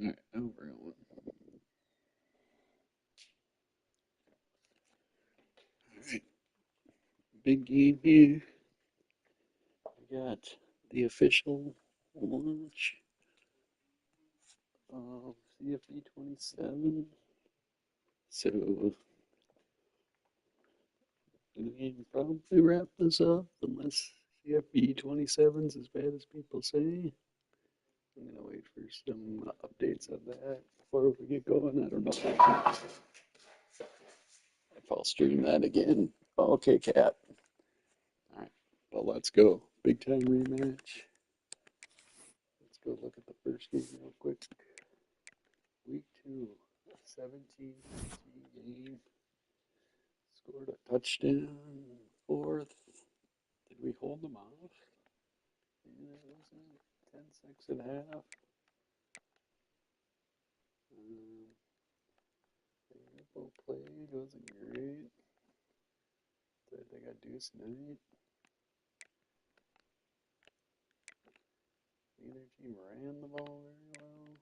Alright, over one. Alright, big game here. We got the official launch of CFB27. So we can probably wrap this up unless CFB27's as bad as people say. I'm gonna wait for some updates of that before we get going. I don't know if I'll stream that again. Okay, Cat. All right, well, let's go. Big time rematch. Let's go look at the first game real quick. Week 2, 17-15 game. Scored a touchdown. Fourth. Did we hold them off? Yeah, it was 10-6 at half. The football played wasn't great. They got Deuce Knight. Neither team ran the ball very well.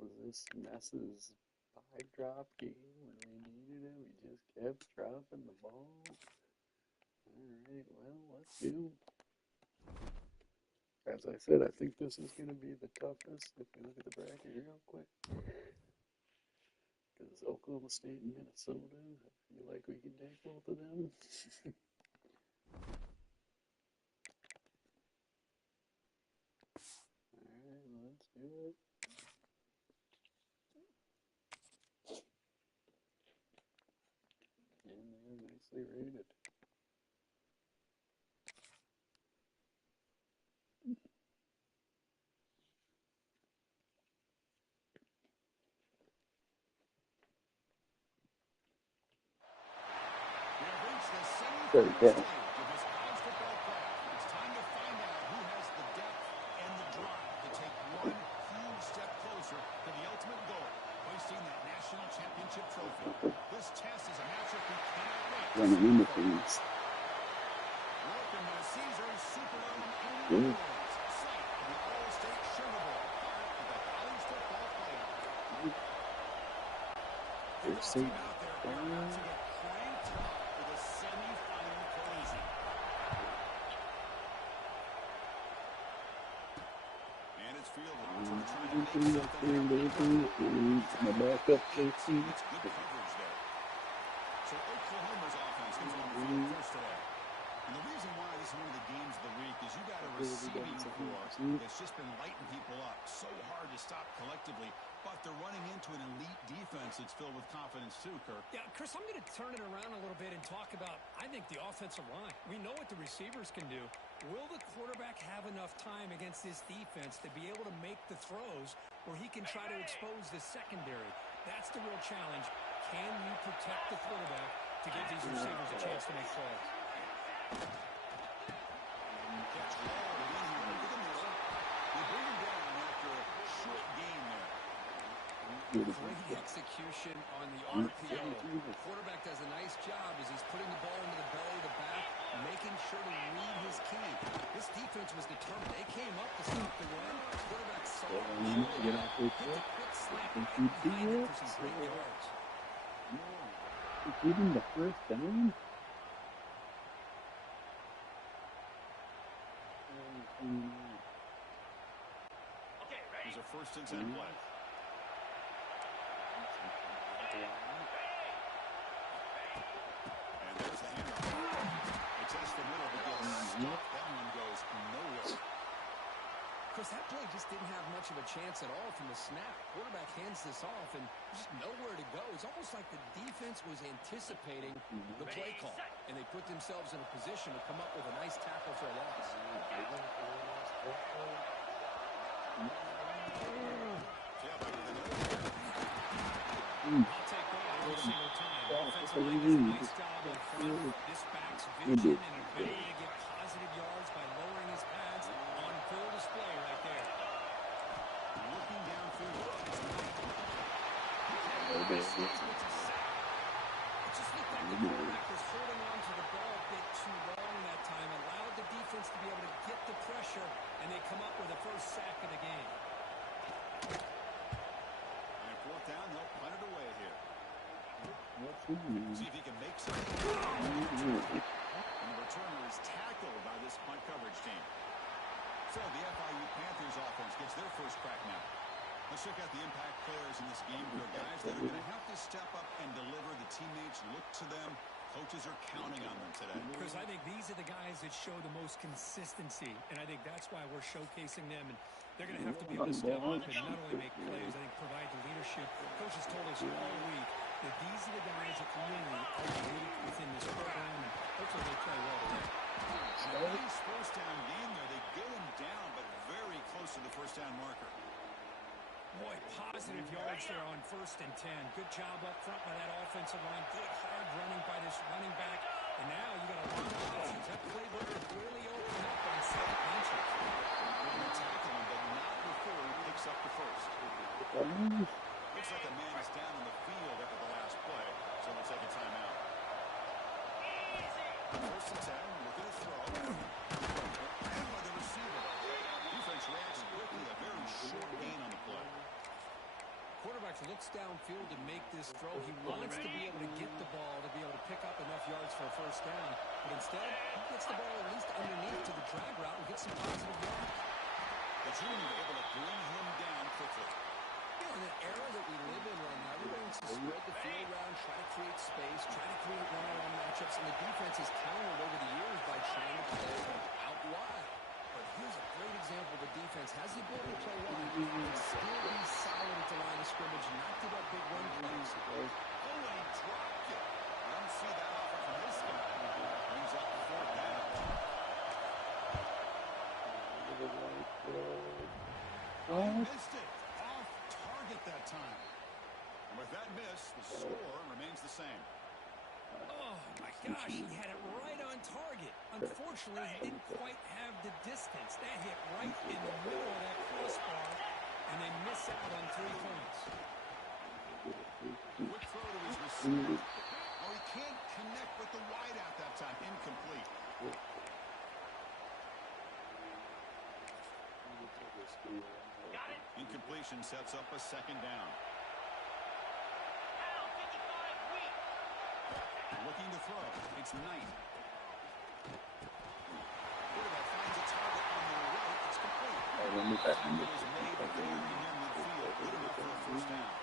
Was this Ness's 5-drop game when we needed him? He just kept dropping the ball. Alright, well, let's do. As I said, I think this is going to be the toughest. If you look at the bracket real quick. Because Oklahoma State and Minnesota, I feel like we can take both of them. Alright, let's do it. And they're nicely rated. Sorry, Cat. It's time to find out who has the depth and the drive to take one huge step closer to the ultimate goal, hoisting that national championship trophy. This test is a matchup we cannot wait. Running into things. Welcome to the Caesars Superdome in New Orleans, site of the All-State Sugar Bowl, part of the college football playoff. There's some Out there, we're about to get cranked up for the semifinal collision. And it's fielded. my backup safety. It's good coverage there. So Oklahoma's offense comes on the field first today. And the reason why this is one of the games of the week is you got a receiving core that's just been lighting people up. So hard to stop collectively, but they're running into an elite defense that's filled with confidence too, Kirk. Yeah, Chris, I'm going to turn it around a little bit and talk about, I think, the offensive line. We know what the receivers can do. Will the quarterback have enough time against this defense to be able to make the throws where he can try to expose the secondary? That's the real challenge. Can you protect the quarterback to give these receivers a chance to make plays? Catch ball in here over the middle. They bring him down after a short game there. Great execution on the RPO. The quarterback does a nice job as he's putting the ball into the belly of the back, making sure to read his key. This defense was determined. They came up to stop the run. The quarterback saw it, hit the quick slap behind it for some great yards. Even the first down? Here's a first and 10 play. And there's the handoff. They test the middle, but gets stuck. That one goes nowhere. Chris, that play just didn't have much of a chance at all from the snap. Quarterback hands this off and just nowhere to go. It's almost like the defense was anticipating the play call, and they put themselves in a position to come up with a nice tackle for a loss. I'll take that every single time. Offensive line does a nice job up front. This back's vision and ability to get positive yards by lowering his pads on full display right there. Looking downfield. It just looked like the quarterback was holding on to the ball a bit too long that time, allowed the defense to be able to get the pressure, and they come up with the first sack of the game. See if he can make something. And the returner is tackled by this punt coverage team. So the FIU Panthers offense gets their first crack now. Let's check out the impact players in this game. There are guys that are going to have to step up and deliver. The teammates look to them. Coaches are counting on them today. Chris, I think these are the guys that show the most consistency, and I think that's why we're showcasing them. And they're going to have to be able to step up and not only make plays, I think provide the leadership. Coaches told us all week that these are the guys that can really are unique within this program, and hopefully they play well today. A nice first down game there. They get him down, but very close to the first down marker. Boy, positive yards there on 1st and 10. Good job up front by that offensive line. Good hard running by this running back. And now you got a lot of options. That playbook is really opened up on 2nd inches. Going to tackle him, but not before he picks up the first. Looks like a man is down on the field after the last play, so we'll take a timeout. 1st and 10, looking to throw. And by the receiver. Defense reacts quickly, a very short gain on the play. Quarterback looks downfield to make this throw. He wants to be able to get the ball to be able to pick up enough yards for a first down. But instead, he gets the ball at least underneath to the drag route and gets some positive yards. The junior able to bring him down quickly. Yeah, in the era that we live in right now, everybody wants to spread the field around, try to create space, try to create one-on-one matchups, and the defense has countered over the years by trying to play out wide. But here's a great example. The defense has the ability to play wide, and still be solid at the line of scrimmage, not give up big run plays. Oh, and he dropped it. I don't see that offer from this guy. Brings up the 4th down. He missed it. Off target that time. And with that miss, the score remains the same. Oh, my gosh, he had it right on target. Unfortunately, he didn't quite have the distance. That hit right in the middle of that crossbar, and they miss out on 3 points. Quick throw to his receiver. Oh, he can't connect with the wideout that time. Incomplete. Incompletion sets up a 2nd down. Looking to throw. It's Knight. Quarterback finds a target on the right. It's complete. Tackle is made very near midfield. Good enough for a first down.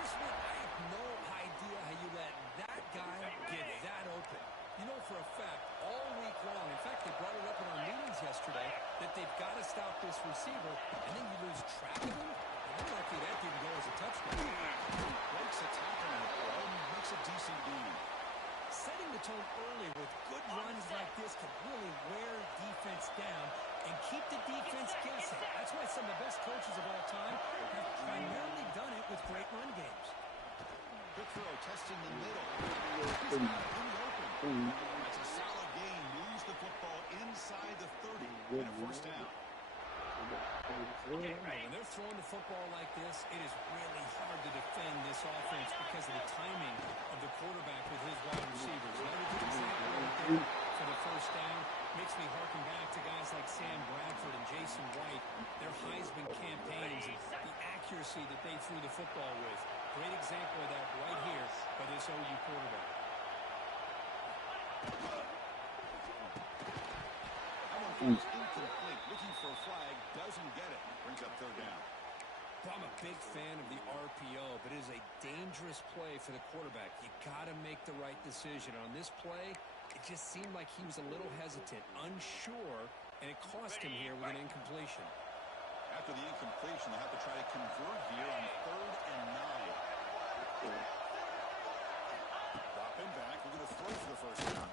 Chris, man, I have no idea how you let that guy get that open. You know for a fact, all week long, in fact, they brought it up in our meetings yesterday, that they've got to stop this receiver, and then you lose track of him. More likely that didn't go as a touchdown. Breaks a tackle on the play and makes a decent gain. Setting the tone early with good runs like this can really wear defense down and keep the defense guessing. That's why some of the best coaches of all time have primarily done it with great run games. Quick throw, testing the middle. He's not in the open. That's a solid gain. Moves the football inside the 30 and a first down. When they're throwing the football like this, it is really hard to defend this offense because of the timing of the quarterback with his wide receivers. Another good example right there for the first down. Makes me harken back to guys like Sam Bradford and Jason White, their Heisman campaigns, and the accuracy that they threw the football with. Great example of that right here by this OU quarterback. Incomplete. Looking for a flag. Doesn't get it. Brings up 3rd down. I'm a big fan of the RPO, but it is a dangerous play for the quarterback. You got to make the right decision. On this play, it just seemed like he was a little hesitant, unsure, and it cost him here with an incompletion. After the incompletion, they have to try to convert here on 3rd and 9. Dropping back. We're going to throw for the first down.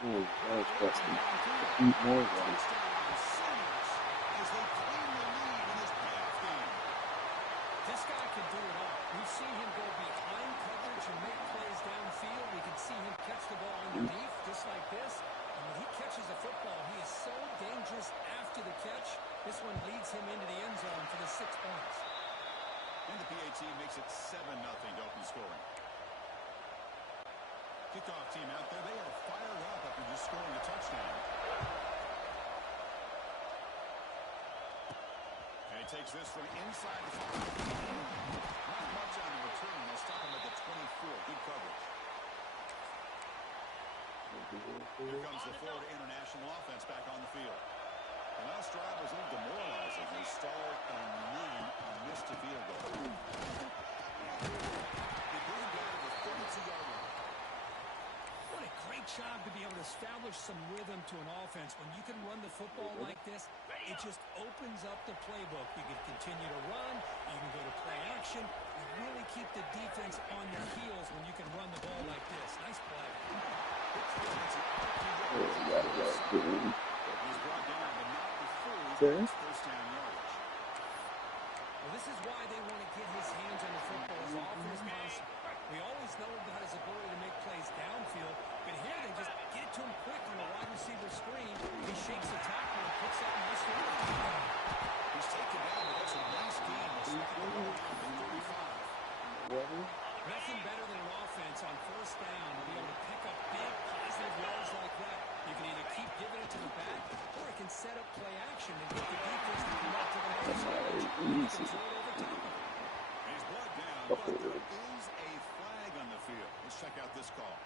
Oh, that was busting. Eat more guys. As they claim the lead in this playoff game. This guy can do it all. We've seen him go behind coverage and make plays downfield. We can see him catch the ball underneath just like this. And when he catches the football, he is so dangerous after the catch. This one leads him into the end zone for the 6 points. And the PAT makes it 7-0 to open scoring. Kickoff team out there, they are fired up after just scoring a touchdown. And he takes this from inside the 5. Not much on the return. They'll stop him at the comes the Florida International offense back on the field. The last drive was a little demoralizing. They stalled and then missed a field goal. They bring him down to the 32-yard line. What a great job to be able to establish some rhythm to an offense. When you can run the football like this, it just opens up the playbook. You can continue to run. You can go to play action. You really keep the defense on their heels when you can run the ball like this. Nice play. He's brought down, but not before he gets first down yardage. Well, this is why they want to get his hands on the football as often as possible. We always know about his ability to make plays downfield, but here they just get it to him quick on the wide receiver screen. He shakes the tackle and puts that nice one. He's taken down, but that's a nice game. Nothing better than an offense on first down to be able to pick up big positive yards like that. You can either keep giving it to the back, or it can set up play action and get the defense to come up to the next stage. You can throw it over top of him. He's brought down, but there is a flag on the field. Let's check out this call.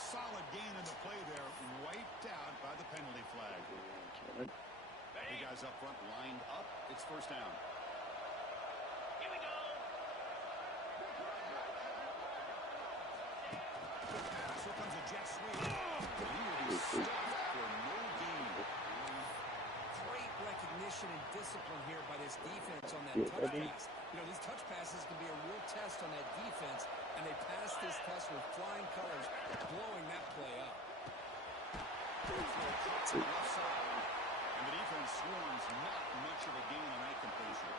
Solid gain in the play there, wiped out by the penalty flag. The guys up front lined up. It's first down. Here we go. Here comes a jet sweep. He will be stopped for no gain. Great recognition and discipline here by this defense on that touch pass. You know, these touch passes can be a real test on that defense, and they passed this test with flying colors, blowing that play up. Left side. And the defense swarms not much of a gain on that completion.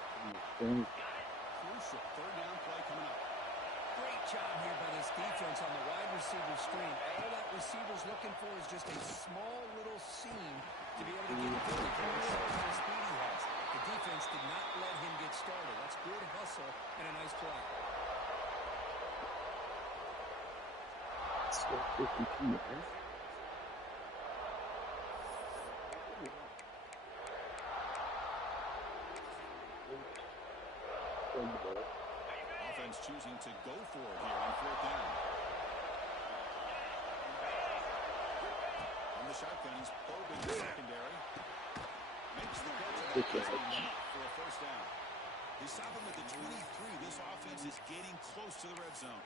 Crucial third down play coming up. Great job here by this defense on the wide receiver screen. All that receiver's looking for is just a small little seam to be able to get the the speed he has. The defense did not let him get started. That's good hustle and a nice play. Still 52, right? Offense choosing to go for it here on fourth down. On the shotgun, he's probing the secondary. Makes the catch for a first down. They stop him at the 23. This offense is getting close to the red zone.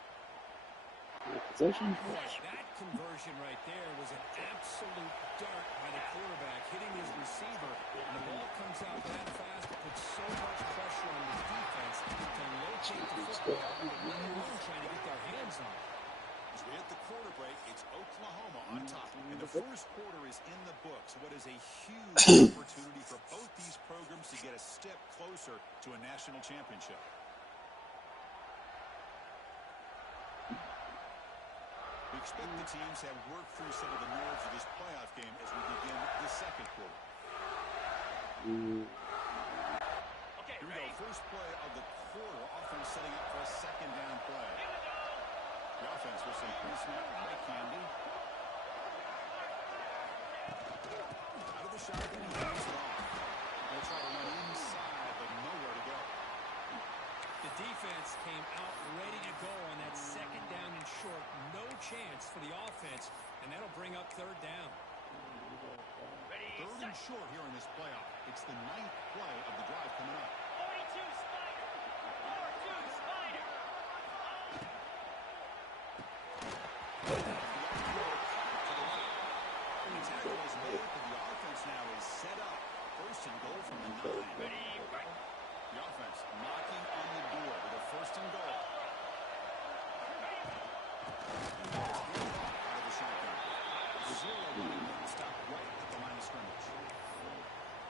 Possession. That conversion right there was an absolute dart by the quarterback, hitting his receiver, and the ball comes out that fast. It puts so much pressure on the defense to locate the football, let alone trying to get their hands on it. As we hit the quarter break, it's Oklahoma on top. And the first quarter is in the books. What is a huge opportunity for both these programs to get a step closer to a national championship. We expect the teams have worked through some of the nerves of this playoff game as we begin the second quarter. Okay, Here we ready? go. First play of the quarter. Offense setting up for a second down play. Here we go. The offense with some pre-snap eye candy. Out of the shotgun, he hands it off. They'll try to run inside, but nowhere to go. The defense came out ready to go on that second down and short. No chance for the offense, and that'll bring up third down. Ready, Third and short here in this playoff. It's the 9th play of the drive coming up. 42 Spider. 4-2 Spider. The tackle is made, but the offense now is set up. First and goal from the 9. Ready, right. The offense knocking on the door with a first and goal. Out of the shotgun. 0-1. Stop right at the line of scrimmage.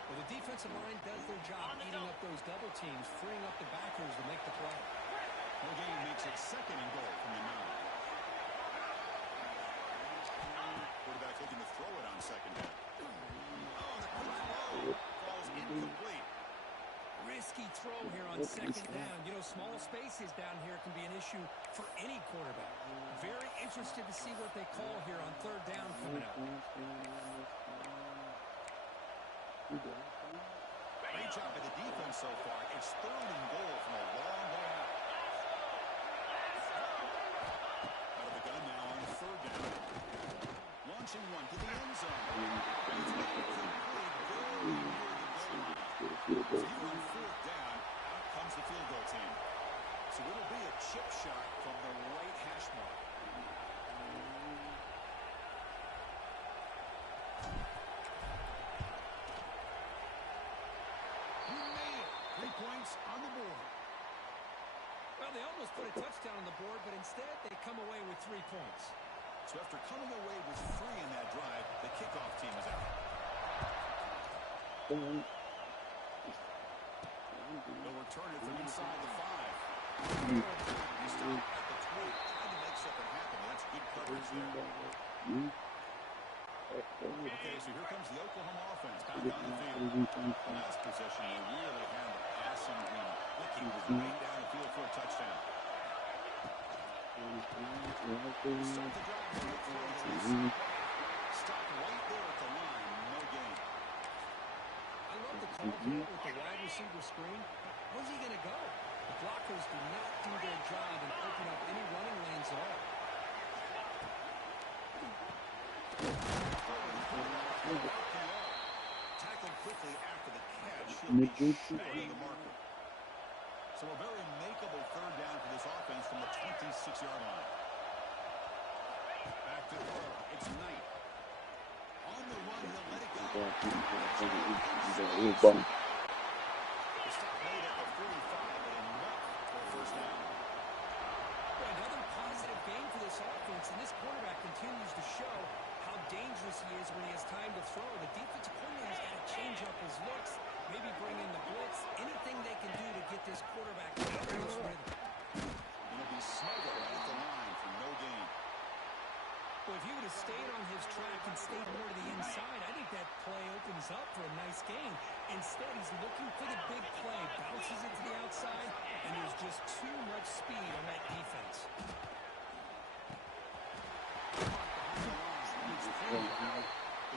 Well, the defensive line does their job eating up those double teams, freeing up the backers to make the play. No gain makes it second and goal from the 9. Quarterback looking to throw it on second down. Oh, the quick throw falls incomplete. Risky throw here on second down. You know, small spaces down here can be an issue for any quarterback. Very interested to see what they call here on third down coming up. Great job by the defense so far. It's third and goal from a long way out. launching one to the end zone. It's going to complete very near the goal line. So here on fourth down, out comes the field goal team. So it'll be a chip shot from the right hash mark. He made it. 3 points on the board. Well, they almost put a touchdown on the board, but instead they come away with 3 points. So after coming away with 3 in that drive, the kickoff team is out. They'll return it from inside the 5. He stopped at the 20, trying to make something happen. That's good coverage there. Okay, so here comes the Oklahoma offense back on the field. Last possession, they really had the passing game clicking right down the field for a touchdown. Start the drive to look for the receiver. Stop right there at the line, no gain. I love the call here with the wide receiver screen. Where's he going to go? The blockers do not do their job and open up any running lanes at all. Tackled quickly after the catch. He'll be short of the marker. So a very makeable third down for this offense from the 26-yard line. Back to throw. It's Knight. On the run, he'll let it go. The stop made at the 45, but enough for a first down. Another positive game for this offense, and this quarterback continues to show how dangerous he is when he has time to throw. The defensive coordinator's got to change up his looks, maybe bring in the blitz, anything they can do to get this quarterback out of this rhythm. It'll be Smoger right at the line for no gain. Well, if he would have stayed on his track and stayed more to the inside, I think that play opens up for a nice gain. Instead, he's looking for the big play, bounces it to the outside, and there's just too much speed on that defense. They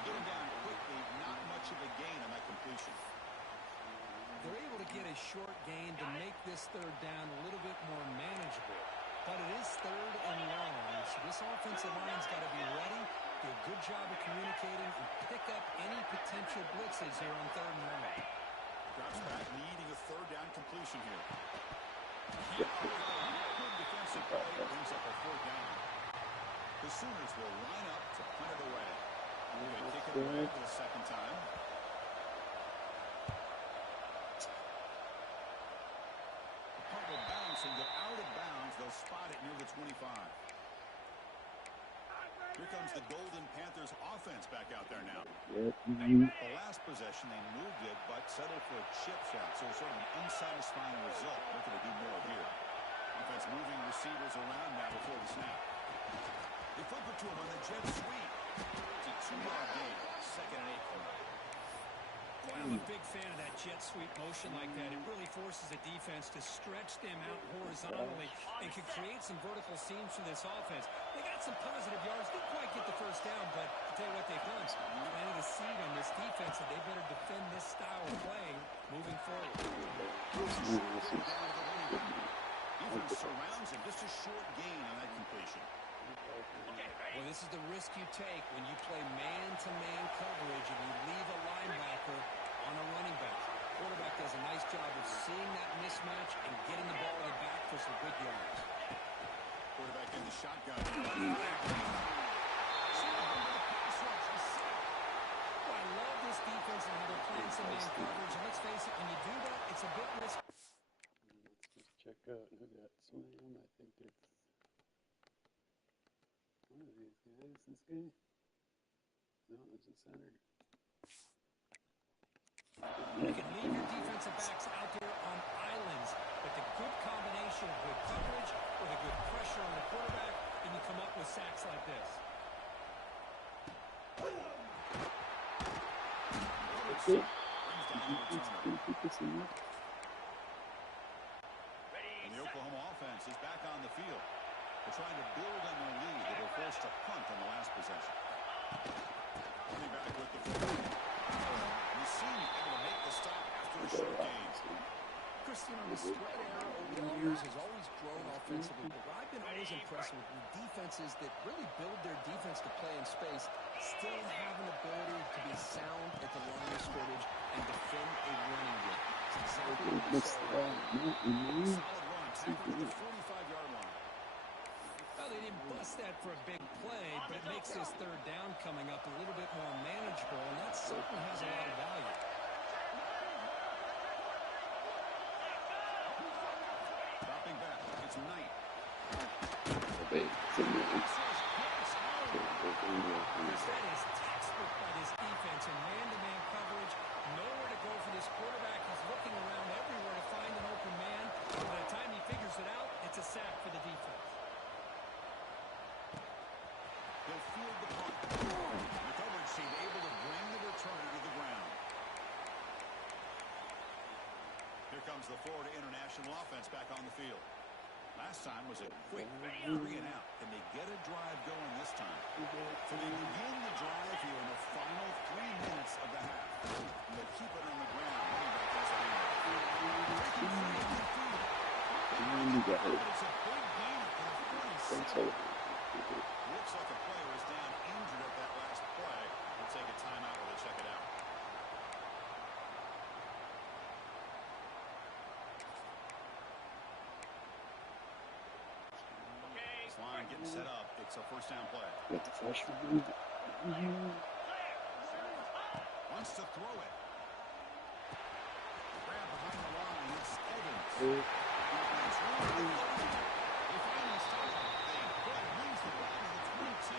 get him down quickly, not much of a gain on that completion. They're able to get a short gain to make this third down a little bit more manageable. But it is third and long, so this offensive line's got to be ready, do a good job of communicating, and pick up any potential blitzes here on third and long. Drops back, needing a third down completion here. Good defensive play brings up a fourth down. The Sooners will line up to punt it away. They're going to kick it away for the second time. The punt will bounce and go out of bounds. They'll spot it near the 25. Here comes the Golden Panthers offense back out there now. The last possession, they moved it, but settled for a chip shot. So sort of an unsatisfying result. Looking to do more here. Offense moving receivers around now before the snap. They flip it to him on the jet sweep. It's a 2-yard gain. Second and 8. Boy, I'm a big fan of that jet sweep motion like that. It really forces the defense to stretch them out horizontally and can create some vertical seams for this offense. They got some positive yards. Didn't quite get the first down, but I'll tell you what they've done. Planted a seed on this defense that they better defend this style of play moving forward. Defense surrounds him. Just a short gain on that completion. Well, this is the risk you take when you play man-to-man coverage and you leave a linebacker on a running back. Quarterback does a nice job of seeing that mismatch and getting the ball in the back for some good yards. Quarterback in the shotgun. Well, I love this defense and how they're playing some man coverage. And let's face it, when you do that, it's a bit risky. Let's just check out who got slammed. I think it's one of these guys. This guy? No, it's the center. You can leave your defensive backs out there on islands, but the good combination of good coverage with a good pressure on the quarterback, and you come up with sacks like this. That's it. And the Oklahoma offense is back on the field. They're trying to build on their lead. They were forced to punt on the last possession. Coming back with the football. And he seemed able to make the stop after a short gain. interesting on the spread era over the years has always grown offensively. But what I've been always impressed with defenses that really build their defense to play in space still have an ability to be sound at the line of scrimmage and defend a running game. It's exactly what we saw. Solid run, tackled at the 45-yard line. Well, they didn't bust that for a big play, but it makes this third down coming up a little bit more manageable, and that certainly has a lot of value. Dropping back, it's Knight. That is textbook by this defense in man-to-man coverage. Nowhere to go for this quarterback. He's looking around everywhere to find an open man. By the time he figures it out, it's a sack for the defense. They'll field the punt. The coverage team able to bring the returner to the ground. Here comes the Florida International offense back on the field. Last time was a quick 3 and out. Can they get a drive going this time? So they begin the drive here in the final 3 minutes of the half. And they keep it on the ground. Running back has the handle. It's a big gain for the 47. Looks like a player is down injured at that last play. We'll take a timeout while they check it out. This line getting set up. It's a first down play. Got the freshman. Wants to throw it. Grab behind the line. It's Evans. They finally stop it. They lose the ball to the 22.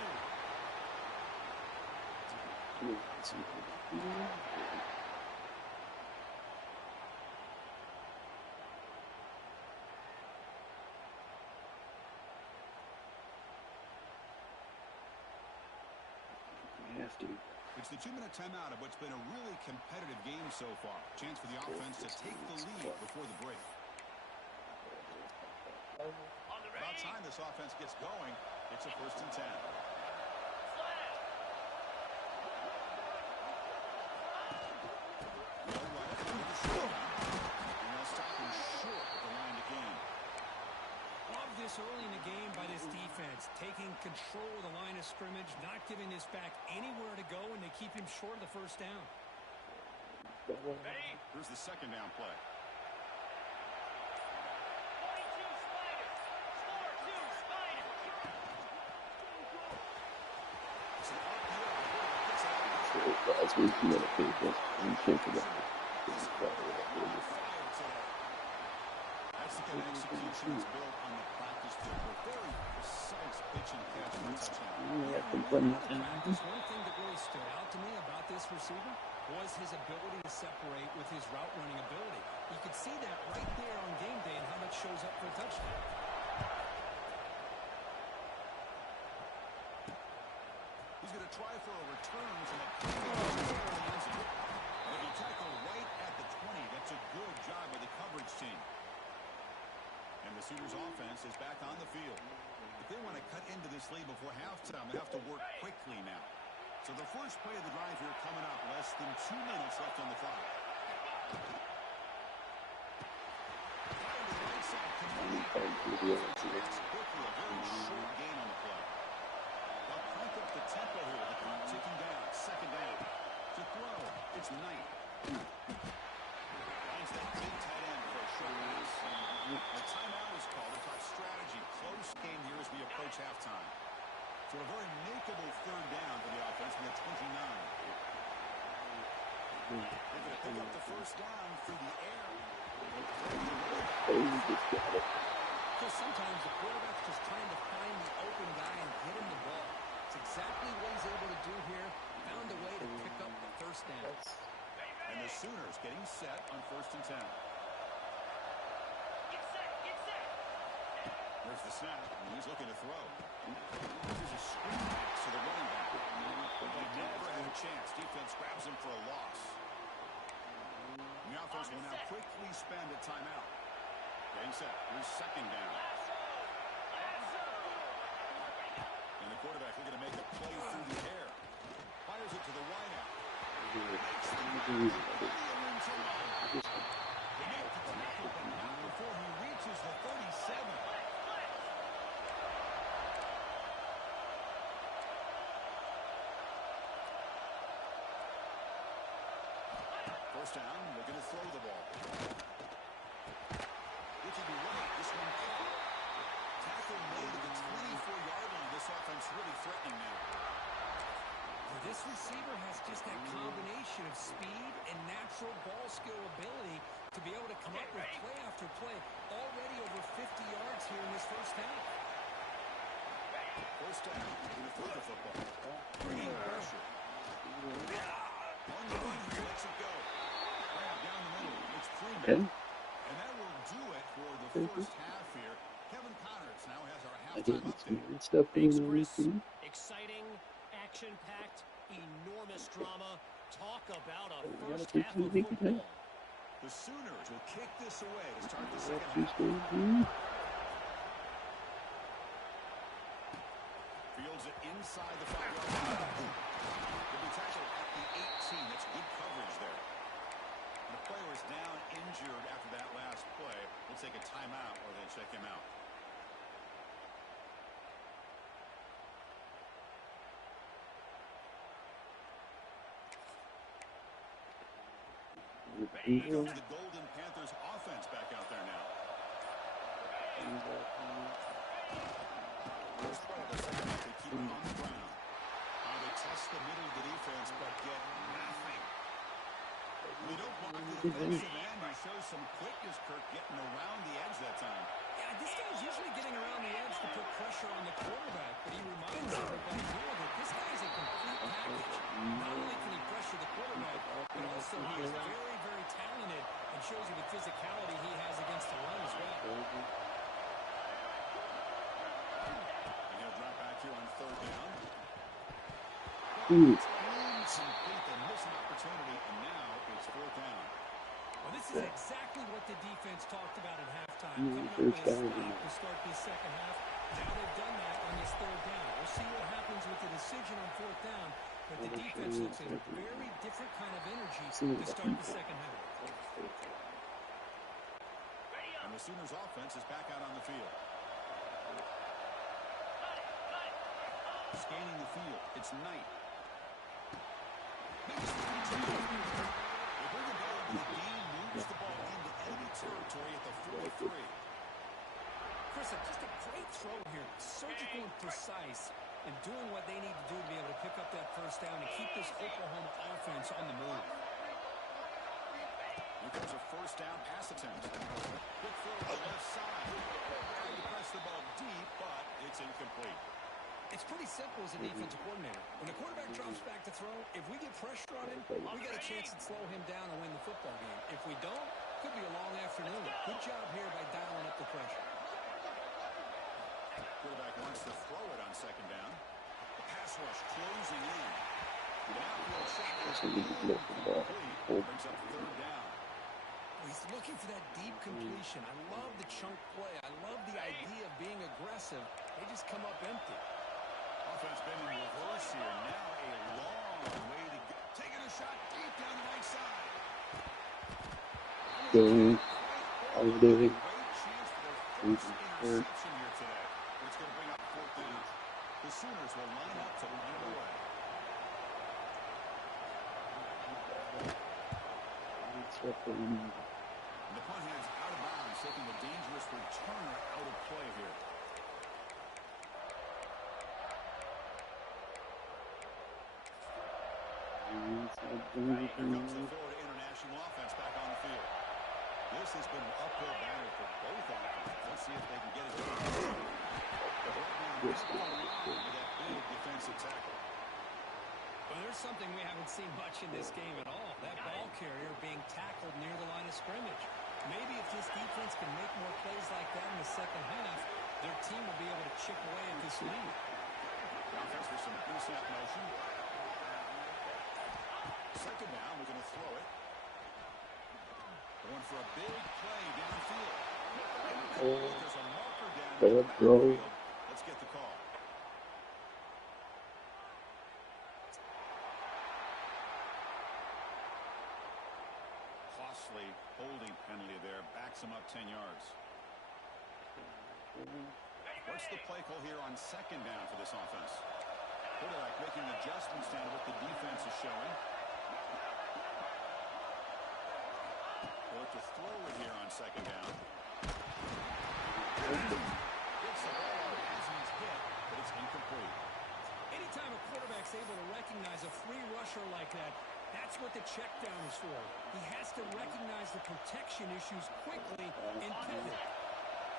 It's the 2-minute timeout of what's been a really competitive game so far. Chance for the offense to take the lead before the break. About time this offense gets going. It's a 1st and 10. No right up into the short. And they'll stop him short at the line to gain. Love this early in the game by this defense, taking control of the line of scrimmage, not giving this back anywhere to go, and they keep him short of the first down. Here's the 2nd down play. It's an RPO. As we communicate this, we can't forget That's the kind of execution that's built on the practice field. Very precise pitch and catch for a touchdown. One thing that really stood out to me about this receiver was his ability to separate with his route running ability. You could see that right there on game day and how that shows up for a touchdown. He's going to try for a return from a and if he tackled right at the 20, that's a good job by the coverage team. And the Sooners offense is back on the field. If they want to cut into this lead before halftime, they have to work quickly now. So the first play of the drive here coming up, less than 2 minutes left on the clock. Fire to the right side, complete. Quickly, a very short gain on the play. They'll crank up the tempo here with the clock ticking down. 2nd down. To throw, it's Knight. Finds that big tight end for a short pass. The timeout was called. To talk strategy. Close game here as we approach halftime. So a very makeable 3rd down for the offense from the 29. They're going to pick up the first down through the air. Because sometimes the quarterback's just trying to find the open guy and get him the ball. It's exactly what he's able to do here. Found a way to pick up the first down. And the Sooners getting set on 1st and 10. There's the snap, and he's looking to throw. There's a screen pass to the running back. They never had a chance. Defense grabs him for a loss. The offense will now quickly spend a timeout. Getting set. Here's 2nd down. And the quarterback looking to make a play through the air. Fires it to the wideout. Makes the room to run. They make the tackle, but First down, looking to throw the ball. Looking right, this one caught. Tackle made at the 24-yard line. This offense really threatening now. This receiver has just that combination of speed and natural ball skill ability to be able to come up with play after play. Already over 50 yards here in this first half. First down, looking to throw the football. Bringing pressure. On the run, he lets it go. Down the middle, it's Freeman. And that will do it for the first half here. Kevin Connors now has our halftime update. Stuff Thanks, going on Chris. here. Exciting, action-packed, enormous drama. Talk about a We first gotta half fix of this football. The Sooners will kick this away to start the second She's half. going here. Fields it inside the 5-yard line. He'll be tackled at the 18. That's good coverage there. The player is down injured after that last play. We'll take a timeout or they check him out. Here comes the Golden Panthers offense back out there now. First play of the second half, they keep it on the ground. They test the middle of the defense, but get nothing. They don't block the defensive end. He shows some quickness, Kirk, getting around the edge that time. Yeah, this guy's usually getting around the edge to put pressure on the quarterback, but he reminds everybody here that this guy's a complete package. Not only can he pressure the quarterback, but also he is very, very talented and shows you the physicality he has against the run as well. And he'll drop back here on third down. Ooh. Incomplete. They miss an opportunity, and now it's fourth down. Well, this is exactly what the defense talked about at halftime. Coming up with a stop to start this second half. Now they've done that on this third down. We'll see what happens with the decision on fourth down. But the defense looks in a very different kind of energy to start the second half. And the Sooners offense is back out on the field. Scanning the field. It's Knight. They bring the ball into the game, moves the ball into enemy territory at the 43. Chris, just a great throw here. Surgical and precise and doing what they need to do to be able to pick up that first down and keep this Oklahoma offense on the move. Here comes a first down pass attempt. Quick throw to the left side. Trying to press the ball deep, but it's incomplete. It's pretty simple as a defensive coordinator. When the quarterback drops back to throw, if we get pressure on him, we got a chance to slow him down and win the football game. If we don't, could be a long afternoon. Good job here by dialing up the pressure. Quarterback wants to throw it on second down. The pass rush closing in. Downfield shot is incomplete. Brings up third down. He's looking for that deep completion. I love the chunk play. I love the idea of being aggressive. They just come up empty. Offense been in reverse here. Now a long way to go. Taking a shot deep down the right side. Going. All day. Great chance for their first interception here today. But it's going to bring up fourth down. The Sooners will line up to punt it away. And the punt heads out of bounds, taking a dangerous returner out of play here. Here comes the Florida International offense back on the field. This has been an uphill battle for both offenses. Let's see if they can get it done. But right now, this is with that big defensive tackle. Well, there's something we haven't seen much in this game at all. That ball carrier being tackled near the line of scrimmage. Maybe if this defense can make more plays like that in the second half, their team will be able to chip away at this lead. Offense for some pre-snap motion. Second down, we're going to throw it. Going for a big play downfield. There's a marker down in the backfield. Let's get the call. Costly holding penalty there. Backs him up 10 yards. What's the play call here on second down for this offense? Quarterback making adjustments down to what the defense is showing. second down. Gets the ball as he's hit, but it's incomplete. Anytime a quarterback's able to recognize a free rusher like that, that's what the check down is for. He has to recognize the protection issues quickly and pivot.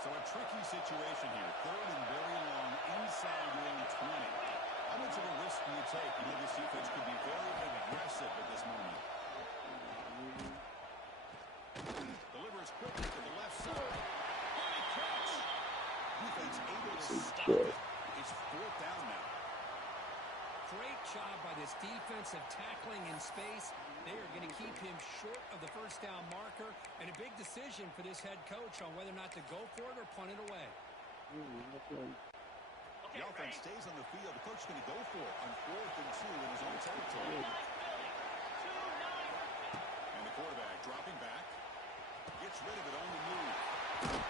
So a tricky situation here. Third and very long inside your own 20. How much of a risk do you take? You know this defense could be very aggressive at this moment. Delivers quickly to the left side. Great catch. Defense able to stop it. It's fourth down now. Great job by this defensive tackling in space. They are going to keep him short of the first down marker, and a big decision for this head coach on whether or not to go for it or punt it away. The offense stays on the field. The coach is going to go for it on 4th and 2 in his own territory. And the quarterback dropping back. Gets rid of it on the move.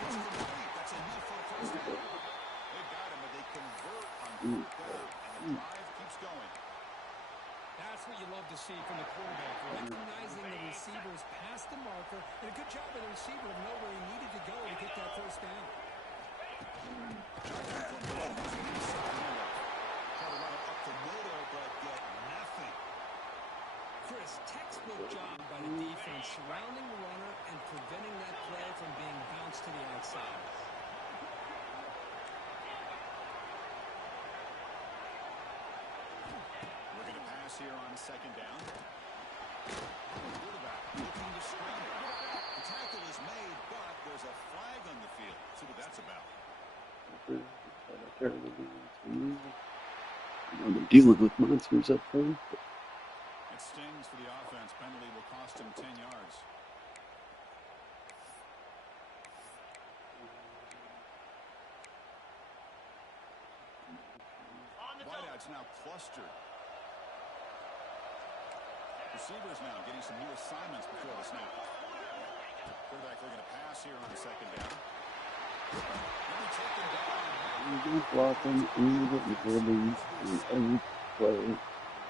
It's complete. That's enough for a first down. They got him, but they convert on 4th down. And the drive keeps going. That's what you love to see from the quarterback, recognizing the receivers past the marker, and a good job by the receiver to know where he needed to go to get that first down. Try to run it up the middle, but get nothing. Chris, textbook job by the defense, surrounding the runner and preventing that play from being bounced to the outside. We're going to pass here on second down. Quarterback looking to scramble. The tackle is made, but there's a flag on the field. Let's see what that's about. They're dealing with monsters up front. It stings for the offense. Penalty will cost him 10 yards. Wideouts now clustered. Receivers now getting some new assignments before the snap. Quarterback looking to pass here on second down. Taken down. Blocking, immediately holding, and every play.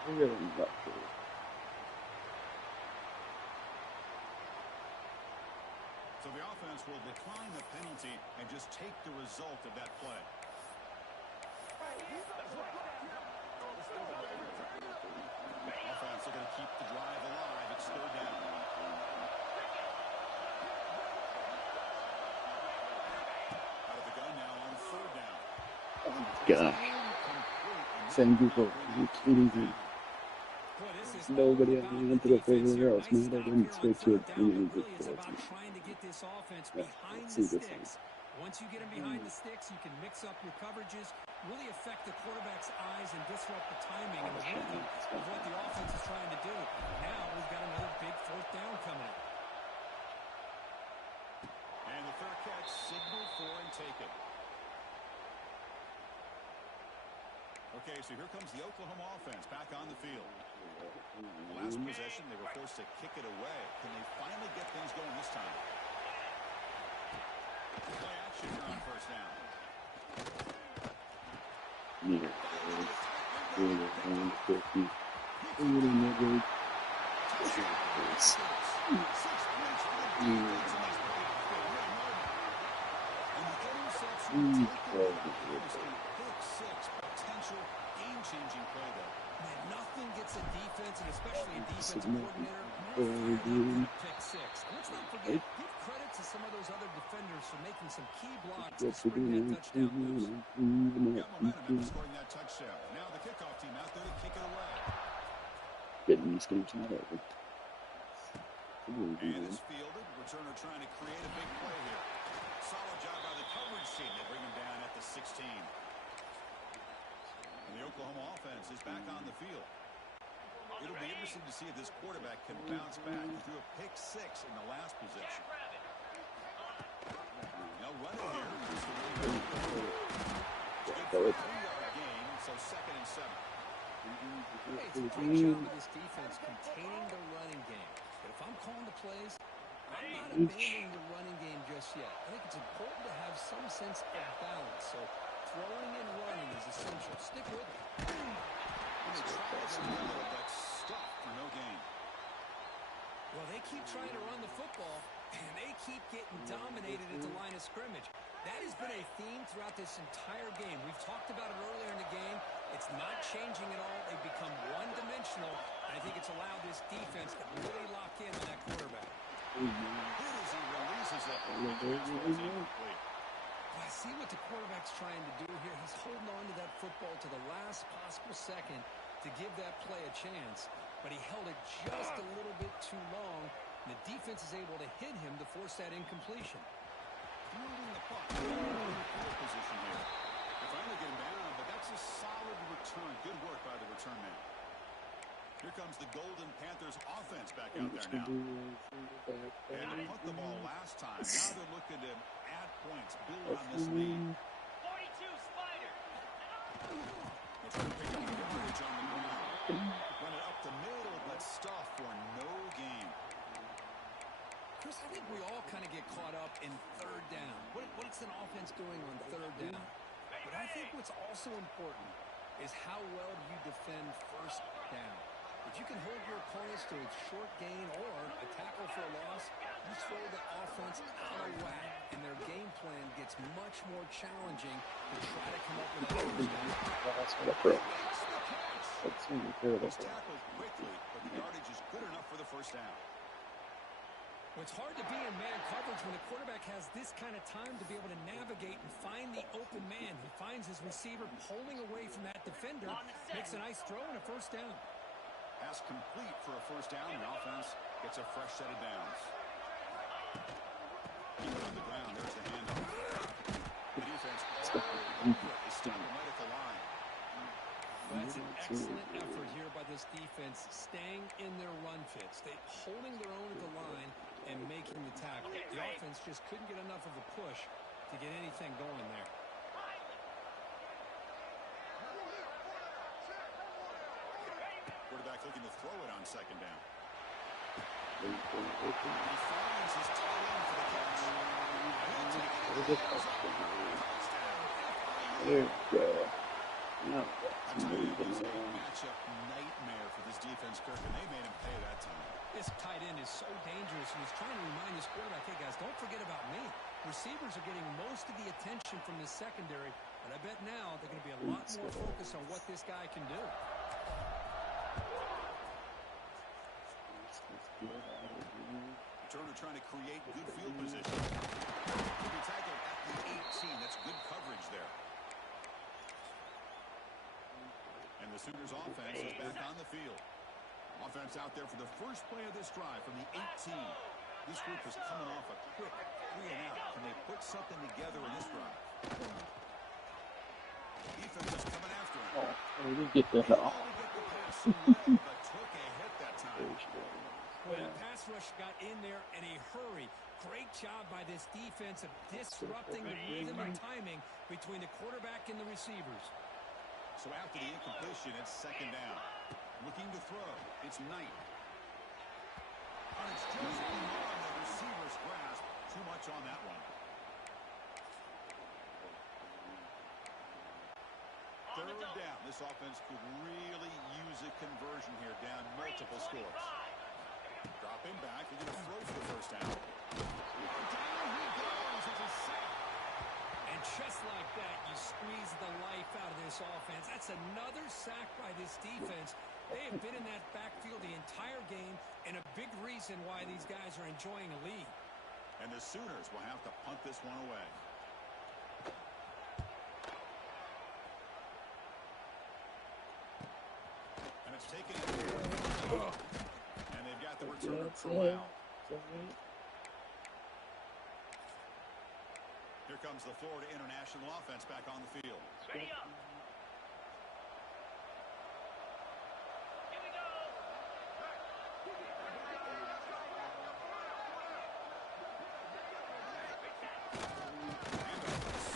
Really not sure. So the offense will decline the penalty and just take the result of that play. Offense are going to keep the drive alive. It's third down. Out of the gun now on third down. Oh my gosh. Same people. Are you kidding me? Nobody on the end of everywhere else. Man, I didn't switch it. It's about trying to get this offense behind the sticks. Once you get him behind the sticks, you can mix up your coverages, really affect the quarterback's eyes and disrupt the timing and the rhythm of what the offense is trying to do. Now we've got another big fourth down coming up. And the fair catch signaled for and taken. Okay, so here comes the Oklahoma offense back on the field. The last possession, they were forced to kick it away. Can they finally get things going this time? Play action here on first down. Potential game-changing play there. Man, nothing gets a defense, and especially a defensive coordinator, more fired up than a pick six. Let's not forget, give credit to some of those other defenders for making some key blocks to spring that touchdown loose. Got momentum after scoring that touchdown. Now the kickoff team out there to kick it away. Getting these games out of it. And it's fielded. Returner trying to create a big play here. Solid job by the coverage team. They bring him down at the 16. And the Oklahoma offense is back on the field. It'll be interesting to see if this quarterback can bounce back. He threw a pick six in the last possession. Now running here. Good for a 3-yard gain, so 2nd and 7. Hey, it's a great job of this defense containing the running game. But if I'm calling the plays, I'm not abandoning the running game just yet. I think it's important to have some sense of balance. So throwing and running is essential. Stick with it. But stuffed for no gain. Well, they keep trying to run the football, And they keep getting dominated at the line of scrimmage. That has been a theme throughout this entire game. We've talked about it earlier in the game. It's not changing at all. They've become one-dimensional. And I think it's allowed this defense to really lock in on that quarterback. He releases it. I see what the quarterback's trying to do here. He's holding on to that football to the last possible second to give that play a chance. But he held it just a little bit too long. And the defense is able to hit him to force that incompletion. Fielding the puck. Field position here. They finally get him down, but that's a solid return. Good work by the return man. Here comes the Golden Panthers offense back out there now. They had to punt the ball last time. Now they're looking to add points, build on this lead. 42 Spider. They're trying to pick up the yardage on the ground. Run it up the middle, but stuff for no gain. Chris, I think we all kind of get caught up in third down. What's an offense doing on third down? But I think what's also important is how well do you defend first down. If you can hold your opponents to a short gain or a tackle for a loss, you throw the offense out of whack, and their game plan gets much more challenging to try to come up with a first down. He's tackled quickly, but the yardage is good enough for the first down. Well, it's hard to be in man coverage when the quarterback has this kind of time to be able to navigate and find the open man. He finds his receiver pulling away from that defender, makes a nice throw and a first down. Pass complete for a first down. The offense gets a fresh set of downs. Keep it on the ground. There's the handoff. The defense is starting right at the line. That's an excellent effort here by this defense, staying in their run fits. They holding their own at the line and making the tackle. The offense just couldn't get enough of a push to get anything going there. Quarterback looking to throw it on second down. He finds his tight end for the catch. There we go. No, I tell you, it was a matchup nightmare for this defense, Kirk, and they made him pay that time. This tight end is so dangerous, and he's trying to remind his quarterback, hey, guys, don't forget about me. Receivers are getting most of the attention from this secondary, but I bet now they're going to be a lot more focused on what this guy can do. Turner trying to create good field position. He'll be tackled at the 18. That's good coverage there. And the Sooners offense is back on the field. Offense out there for the first play of this drive from the 18. This group is coming off a quick 3-and-out. Can they put something together in this drive? Defense is coming after him. Oh, we get that off. But took a hit that time. Well, the pass rush got in there in a hurry. Great job by this defense of disrupting the rhythm and timing between the quarterback and the receivers. So after the incompletion, it's second down. Looking to throw. It's Knight. And it's just beyond the receiver's grasp. Too much on that one. Third down. This offense could really use a conversion here, down multiple scores. Dropping back. They're going to throw for the first down. Down he goes. It's a sack. And just like that, you squeeze the life out of this offense. That's another sack by this defense. They have been in that backfield the entire game, and a big reason why these guys are enjoying a lead. And the Sooners will have to punt this one away. And it's taken. And they've got the returner through out. Here comes the Florida International offense back on the field. Ready up. Here we go.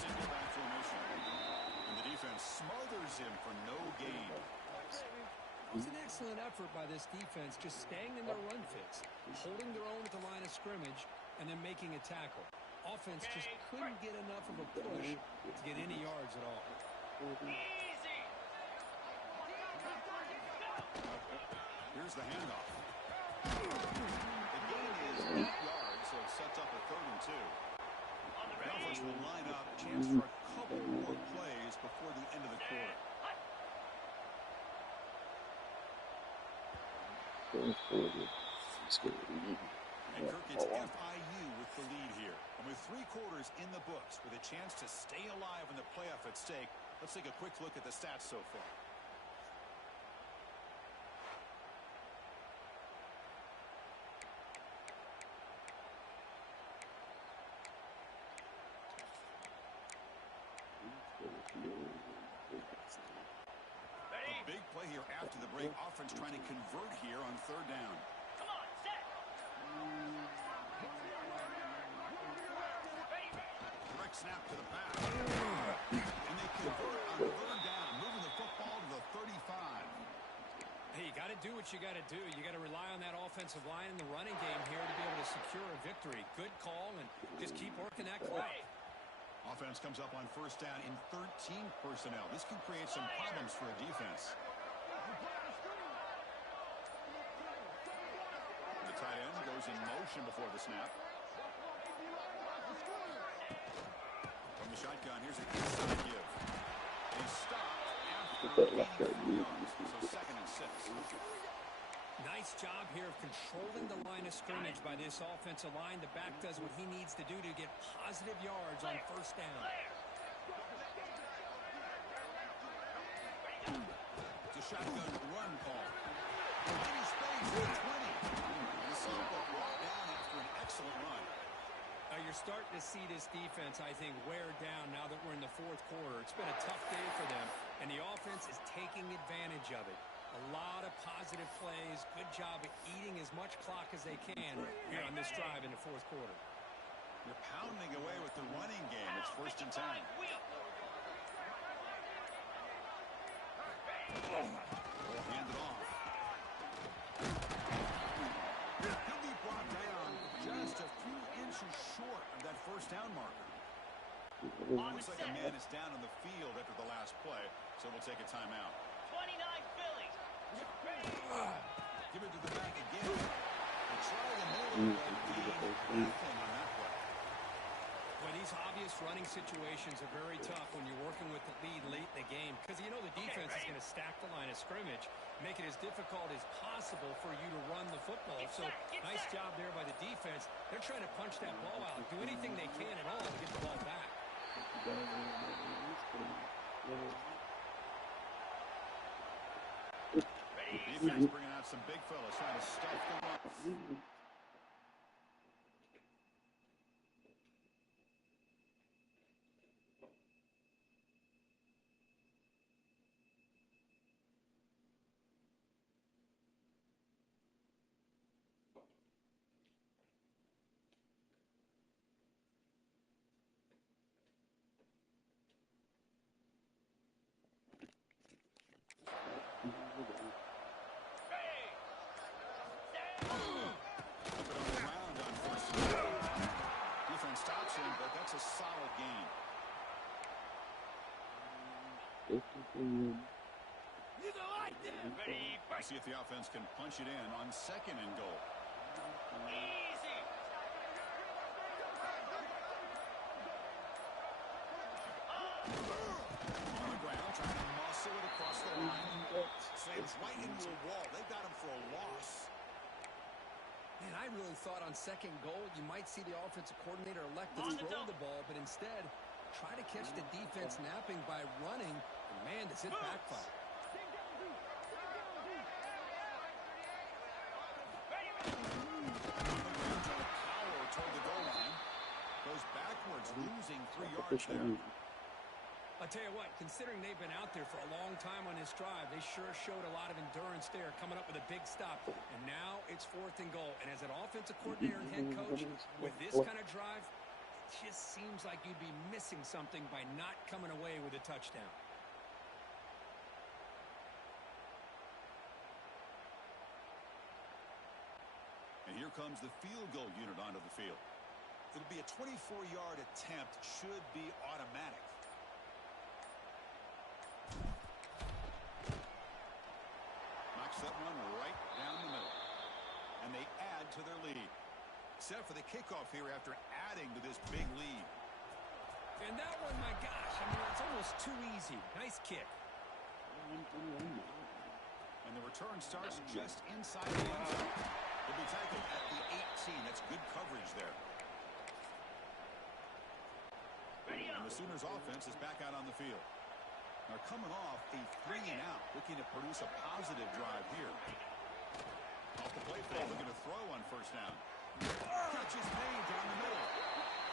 Single back formation. And the defense smothers him for no gain. It was an excellent effort by this defense, just staying in their run fits, holding their own at the line of scrimmage, and then making a tackle. Offense just couldn't get enough of a push to get any yards at all. Easy. Here's the handoff. The gain is 8 yards, so it's sets up a 3rd and 2. The offense will line up, chance for a couple more plays before the end of the quarter. Going forward. And Kirk, it's FIU with the lead here. And with 3 quarters in the books, with a chance to stay alive in the playoff at stake, let's take a quick look at the stats so far. A big play here after the break. Offense trying to convert here on 3rd down. Come on, set. Direct snap to the back. And they convert on 3rd down, moving the football to the 35. Hey, you got to do what you got to do. You got to rely on that offensive line in the running game here to be able to secure a victory. Good call, and just keep working that clock. Offense comes up on 1st down in 13 personnel. This can create some problems for a defense. The tight end goes in motion before the snap. From the shotgun, here's an inside give. They stopped after gaining 4 yards, so 2nd and 6. Nice job here of controlling the line of scrimmage by this offensive line. The back does what he needs to do to get positive yards on 1st down. It's a shotgun run call. Any space at 20. And the Seahawks brought down after an excellent run. You're starting to see this defense, I think, wear down now that we're in the 4th quarter. It's been a tough day for them, and the offense is taking advantage of it. A lot of positive plays. Good job of eating as much clock as they can here on this drive in the 4th quarter. They're pounding away with the running game. It's 1st and 10. Hand it off. He'll be brought down just a few inches short of that 1st down marker. Looks like a man is down on the field after the last play, so we'll take a timeout. 29 Phillies. Give it to the back again. They try the middle, but gain nothing on that play. Well, these obvious running situations are very tough when you're working with the lead late in the game because you know the defense is going to stack the line of scrimmage, make it as difficult as possible for you to run the football. So nice job there by the defense. They're trying to punch that ball out, do anything they can at all to get the ball back. Defense bringing out some big fellas trying to stuff them up. But that's a solid gain. See if the offense can punch it in on 2nd and goal. Easy. On the ground, trying to muscle it across the line. Slams right into a wall. They got him for a loss. Man, I really thought on 2nd goal you might see the offensive coordinator elect to throw the ball, but instead try to catch the defense napping by running. And man, does it backfire. Power toward the goal line. Goes backwards, losing 3 yards there. I'll tell you what, considering they've been out there for a long time on this drive, they sure showed a lot of endurance there, coming up with a big stop. And now it's 4th and goal. And as an offensive coordinator and head coach, with this kind of drive, it just seems like you'd be missing something by not coming away with a touchdown. And here comes the field goal unit onto the field. It'll be a 24-yard attempt, should be automatic. Knocks that one right down the middle. And they add to their lead. set for the kickoff here after adding to this big lead. And that one, my gosh, I mean, it's almost too easy. Nice kick. And the return starts just inside the end zone. He'll be tackled at the 18. That's good coverage there. And the Sooners offense is back out on the field. They're coming off a 3-and-out, looking to produce a positive drive here. Off the play fake, looking to throw on first down. Catch is made down the middle.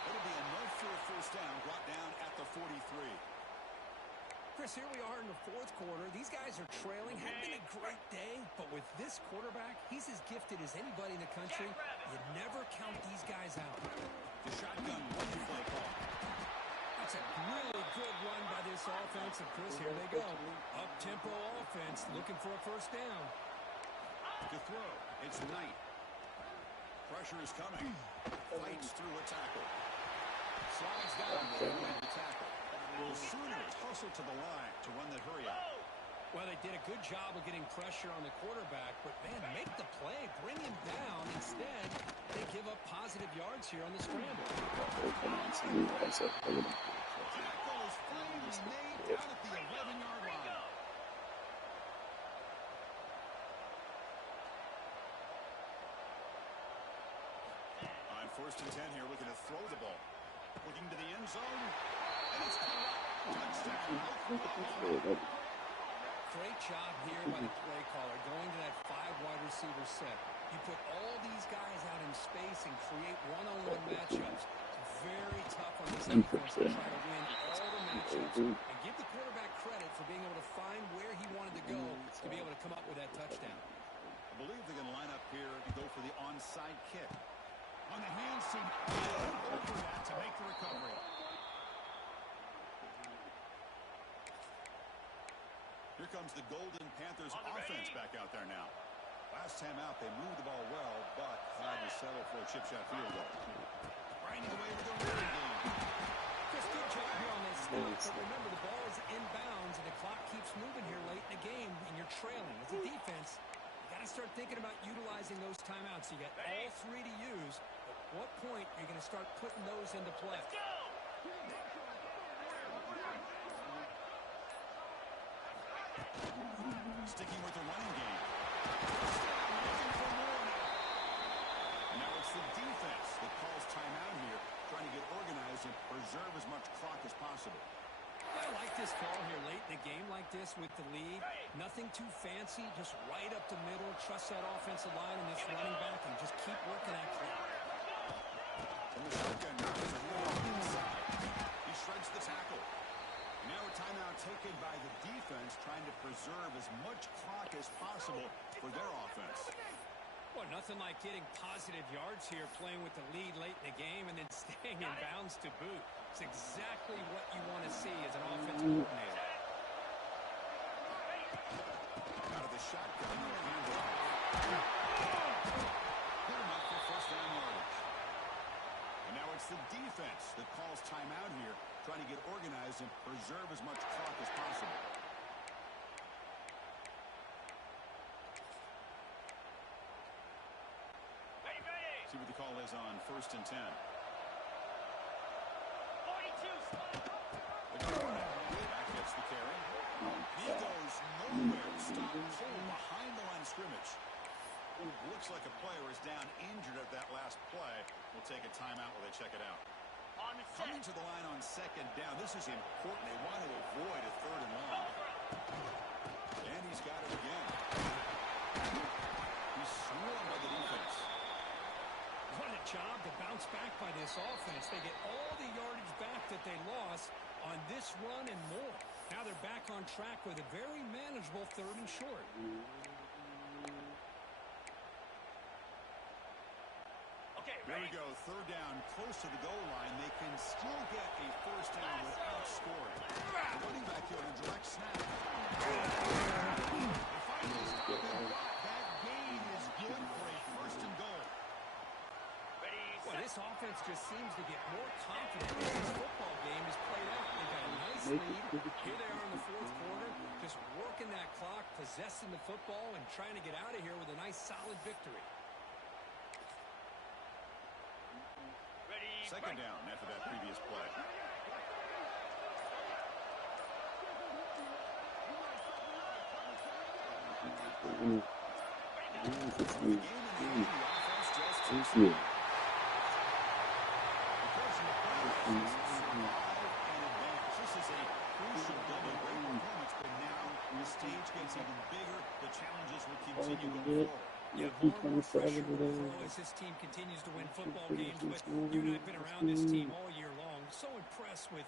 It'll be enough for a first down, brought down at the 43. Chris, here we are in the fourth quarter. These guys are trailing. Had been a great day, but with this quarterback, he's as gifted as anybody in the country. You never count these guys out. The shotgun running play call. That's a really good run by this offense. And Chris, here they go. Up-tempo offense looking for a first down. To throw, it's Knight. Pressure is coming. Fights through a tackle. Slides down to avoid the tackle. The Sooners hustle to the line to run that hurry out. Well, they did a good job of getting pressure on the quarterback, but, man, make the play. Bring him down. Instead, they give up positive yards here on the scramble. Tackle is finally made down at the 11-yard line. On first and 10 here, looking to throw the ball. Looking to the end zone. And it's caught. Touchdown. Great job here by the play caller, going to that 5 wide receiver set. You put all these guys out in space and create one-on-one matchups. It's very tough on this defense to try to win all the matchups. And give the quarterback credit for being able to find where he wanted to go to be able to come up with that touchdown. I believe they're going to line up here and go for the onside kick. On the hands team, go for that to make the recovery. Here comes the Golden Panthers offense back out there now. Last time out, they moved the ball well, but had to settle for a chip shot field goal. Grinding away with the running game. Chris, good job here on this snap, but remember, the ball is inbounds, and the clock keeps moving here late in the game, and you're trailing. As a defense, you got to start thinking about utilizing those timeouts. You got all 3 to use. At what point are you going to start putting those into play? Sticking with the running game. Looking for more now. Now it's the defense that calls timeout here, trying to get organized and preserve as much clock as possible. I like this call here late in a game like this with the lead. Nothing too fancy, just right up the middle. Trust that offensive line and this running back and just keep working that clock. From the shotgun, there's a heel on the inside. He shreds the tackle. Now a timeout taken by the defense, trying to preserve as much clock as possible for their offense. Well, nothing like getting positive yards here, playing with the lead late in the game and then staying in bounds to boot. It's exactly what you want to see as an offensive coordinator. Out of the shotgun, they'll hand it off. Good enough for first down yardage. And now it's the defense that calls timeout here, trying to get organized and preserve as much clock as possible. See what the call is on first and 10. 42. The quarterback gets the carry. He goes nowhere. Stop cold behind the line of scrimmage. Looks like a player is down injured at that last play. We'll take a timeout while they check it out. On the Coming set. to the line on second down. This is important. They want to avoid a third and long. And he's got it again. He's swarmed by the defense. What a job to bounce back by this offense. They get all the yardage back that they lost on this run and more. Now they're back on track with a very manageable 3rd and short. Okay, Here we ready? go. Third down, close to the goal line. They can still get a first down without scoring. The running back here on a direct snap. They finally stop it, but that gain is good for a first and goal. Ready, Well, set. this offense just seems to get more confident as this football game is played out. They've got a nice lead. Here they are in the 4th quarter, just working that clock, possessing the football, and trying to get out of here with a nice, solid victory. Second down after that previous play. Stage gets even bigger, the challenges will continue going forward. Yeah, more and more pressure will flow as this team continues to win football games, but you and I have been around this team all year long. So impressed with